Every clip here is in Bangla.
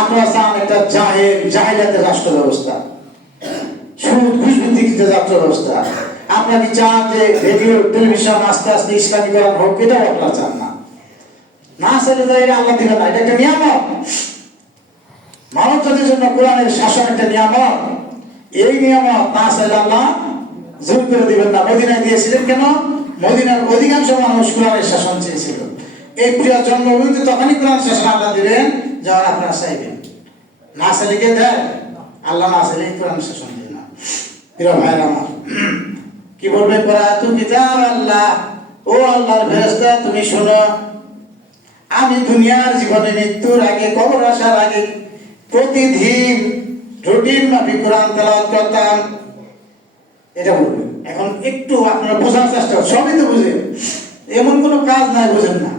আপনারা চান একটা জাহিলিয়াতের রাষ্ট্র ব্যবস্থা, সুদ ঘুষ ভিত্তিক রাষ্ট্র ব্যবস্থা। আপনারা কি চান যে রেডিও টেলিভিশন আস্তে আস্তে ইসলামীকরণ হোক? এটাও আপনারা চান না। না চাইলে তো এটা আল্লাহ দিবে না, এটা একটা নিয়ামত। মানব জাতির জন্য কোরআনের শাসন একটা নিয়ামত। এই নিয়ামত না চাইলে আল্লাহ জোর করে দিবেন না। মদিনায় দিয়েছিলেন কেন? মদিনার অধিকাংশ মানুষ কোরআনের শাসন চেয়েছিল। এই প্রিয় জন্মভূমি তখনই কোরআন শাসন আল্লাহ দিবেন যখন আপনারা চাইবেন। না চাইলে কে দেয়? আল্লাহ না চাইলে কোরআন শাসন দেয় না। প্রিয় ভাইয়ের আমার, কি বলবে কোরআন কিতাব আল্লাহ, ও আল্লাহর ফেরেশতা তুমি শোনো, আমি দুনিয়ার জীবনে মৃত্যুর আগে, কবর আসার আগে প্রতিদিন রুটিন মাফিক কোরআন তেলাওয়াত করতাম। এটা বলবে। এখন একটু আপনারা বোঝার চেষ্টা করুন, সবই তো বুঝেন, এমন কোনো কাজ নাই বুঝেন না।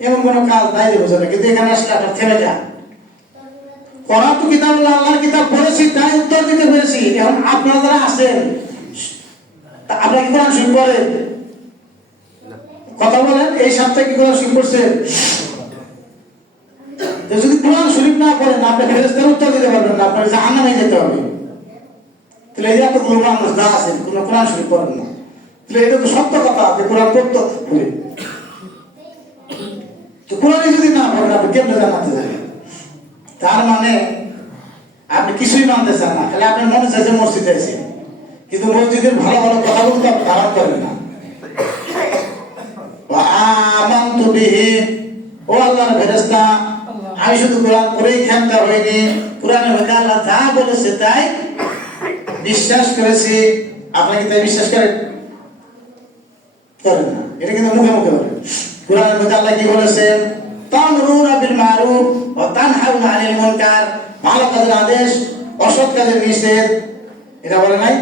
এমন কোনো কাজ নাই যে বুঝেন না, কিন্তু এখানে আসলে আপনার থেমে যান। কোরআন তো কিতাব আল্লাহর কিতাব পড়েছি, তাই উত্তর দিতে পেরেছি। এখন আপনারা যারা আছেন, আপনারা কি কোরআন শরীফ পড়েন? কথা বলেন, এই সপ্তাহে কি কোরআন শরীফ পড়ছেন? যদি কোরআন শরীফ না পড়েন, আপনি ফেরেশতার উত্তর দিতে পারবেন না, আপনার জাহান্নামে যেতে হবে। তাহলে এই যে এতগুলো মানুষ যা আছেন, কোনো কোরআন শরীফ পড়েন না, তাহলে এটা তো সত্য কথা যে কোরআন পড়তে হবে। তো কোরআনে যদি না পড়েন, আপনি কেমনে জানাতে যাবেন? তার মানে আপনি কিছুই মানতে চান না, খালি আপনার মনে চাইছে মসজিদে আছেন, কিন্তু মসজিদের ভালো ভালো কথা বলতে আপনি ধারণ করেন না। আমানতু বিহি, ও আল্লাহর ফেরেশতা, আমি শুধু কোরআন পড়েই ক্ষমতা হইনি, কোরআনের মধ্যে আল্লাহ যা বলেছে তাই বিশ্বাস করেছি। আপনি কি তাই বিশ্বাস করেন? করেন না। এটা কিন্তু মুখে মুখে বলেন। কোরআনের মধ্যে আল্লাহ কি বলেছেন? তা'মুরুনা বিল মা'রুফ ওয়া তানহাউনা আনিল মুনকার, ভালো কাজের আদেশ, অসৎ কাজের নিষেধ। এটা বলে নাই?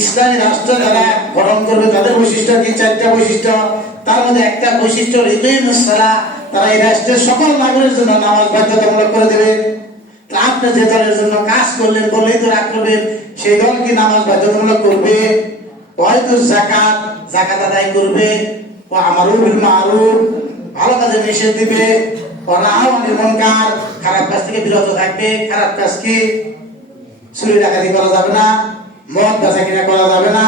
ইসলামী রাষ্ট্র যারা গঠন করবে তাদের বৈশিষ্ট্য কি? 4টা বৈশিষ্ট্য। তার মধ্যে একটা বৈশিষ্ট্য ইকিমুস সালাহ, তারা এই রাষ্ট্রের সকল নাগরিকের জন্য নামাজ বাধ্যতামূলক করে দেবে। আপনি যে দলের জন্য কাজ করলেন বলেই তো রাগ করবেন, সেই দল কি নামাজ বাধ্যতামূলক করবে? হয়তো যাকাত আদায় করবে, ও আমারু বিল মা'রুফ, ভালো কাজের নিষেধ দিবে, ও নাহু আনিল মুনকার, খারাপ কাজ থেকে বিরত থাকবে। খারাপ কাজ কি? চুরি ডাকাতি করা যাবে না, মদ বেচা কিনা করা যাবে না,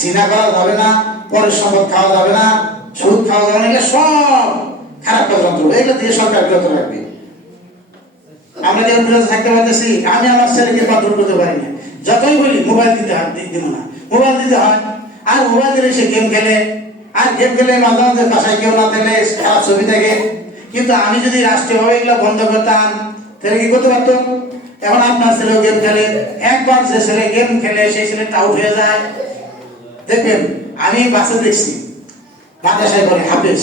জিনা করা যাবে না, পরের সম্পদ খাওয়া যাবে না, সুদ খাওয়া যাবে না। এগুলো সব খারাপ কাজ অন্তর্ভুক্ত। এগুলো দিয়ে সরকার বিরত রাখবে। আমরা যেমন বিরত থাকতে পারতেছি, আমি আমার ছেলেকে কন্ট্রোল করতে পারি না, যতই বলি মোবাইল দিতে হয়, দিব না, মোবাইল দিতে হয়। আর মোবাইল দিলে সে গেম খেলে, আর গেম খেলে মাঝে মাঝে বাসায় কেউ না থাকলে খারাপ ছবি থাকে। কিন্তু আমি যদি রাষ্ট্রীয়ভাবে এগুলো বন্ধ করতাম, তাহলে কি করতে পারতো? এখন আপনার ছেলেও গেম খেলে, একবার যে ছেলে গেম খেলে সেই ছেলেটা আউট হয়ে যায়। দেখবেন, আমি বাসে দেখছি, মাদ্রাসায় পড়ে হাফেজ,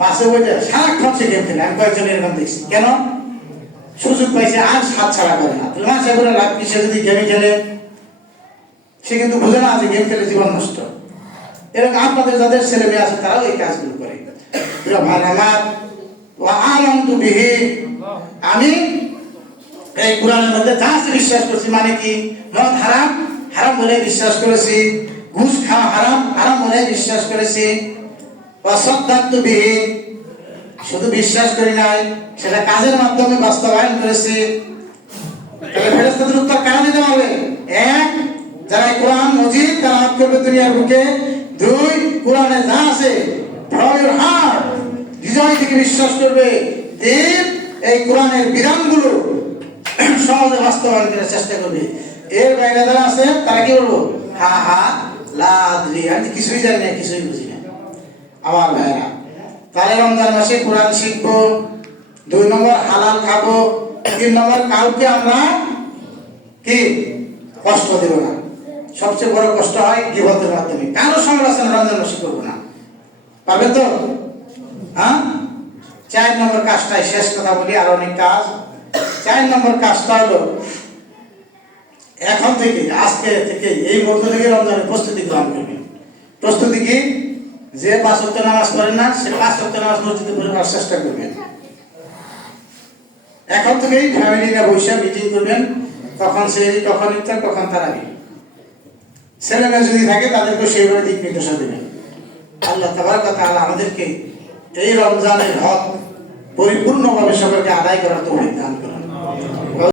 বাসে বইতে সারাক্ষণ সে গেম খেলে। আমি কয়েকজন এরকম দেখছি। কেন? সুযোগ পাইছে, আর হাত ছাড়া করে না। তাহলে মাসে করে লাভ কি? সে যদি গেমে খেলে, সে কিন্তু বুঝে না যে গেম খেলে জীবন নষ্ট। এরকম আপনাদের যাদের ছেলে মেয়ে আছে তারাও এই কাজগুলো করে। ভাই আমার, ওয়া আমানতু বিহি, আমি এই কোরআনের মধ্যে যা আছে বিশ্বাস করছি। মানে কি? মদ হারাম, হারাম বলে বিশ্বাস করেছি। ঘুষ খাওয়া হারাম, হারাম বলে বিশ্বাস করেছি। ওয়া সাদ্দাকতু বিহি, শুধু বিশ্বাস করি নাই, সেটা কাজের মাধ্যমে বাস্তবায়ন করেছি। তাহলে ফেরেশতাদের উত্তর কারা দিতে পারবে? 1, যারা কোরআন মজিদ তেলাওয়াত করবে দুনিয়ার বুকে। 2, কোরআনে যা আছে from your heart, হৃদয় থেকে বিশ্বাস করবে। 3, এই কোরআনের বিধানগুলো সহজে বাস্তবায়ন করার চেষ্টা করবে। এর বাইরে যারা আছে তারা কি বলবো? হা হা লা আদরি, আমি কিছুই জানি না, কিছুই বুঝি না। আমার ভাইরা, তাহলে রমজান মাসে কোরআন শিখবো, 2 নম্বর হালাল খাবো, 3 নম্বর কাউকে আমরা কি কষ্ট দেব না। সবচেয়ে বড় কষ্ট হয় গীবতের মাধ্যমে। কারো সমালোচনা রমজান মাসে করবো না। পারবে তো? হ্যাঁ। 4 নম্বর কাজটাই শেষ কথা বলি, আর অনেক কাজ। 4 নম্বর কাজটা হলো, এখন থেকে, আজকে থেকে, এই মুহূর্ত থেকে রমজানের প্রস্তুতি গ্রহণ করবেন। প্রস্তুতি কি? যে 5 ওয়াক্ত নামাজ পড়েন না, সে 5 ওয়াক্ত নামাজ মসজিদে পড়ে পড়ার চেষ্টা করবেন। এখন থেকেই ফ্যামিলি নিয়ে বসে মিটিং করবেন, কখন সেহরি, কখন ইফতার, কখন তারাবি। ছেলেমেয়ে যদি থাকে তাদেরকে সেইভাবে দিক নির্দেশনা দেবেন। আল্লাহ তাবারক ওয়া তাআলা আমাদেরকে এই রমজানের হক পরিপূর্ণভাবে সকলকে আদায় করার তৌফিক দান করুন।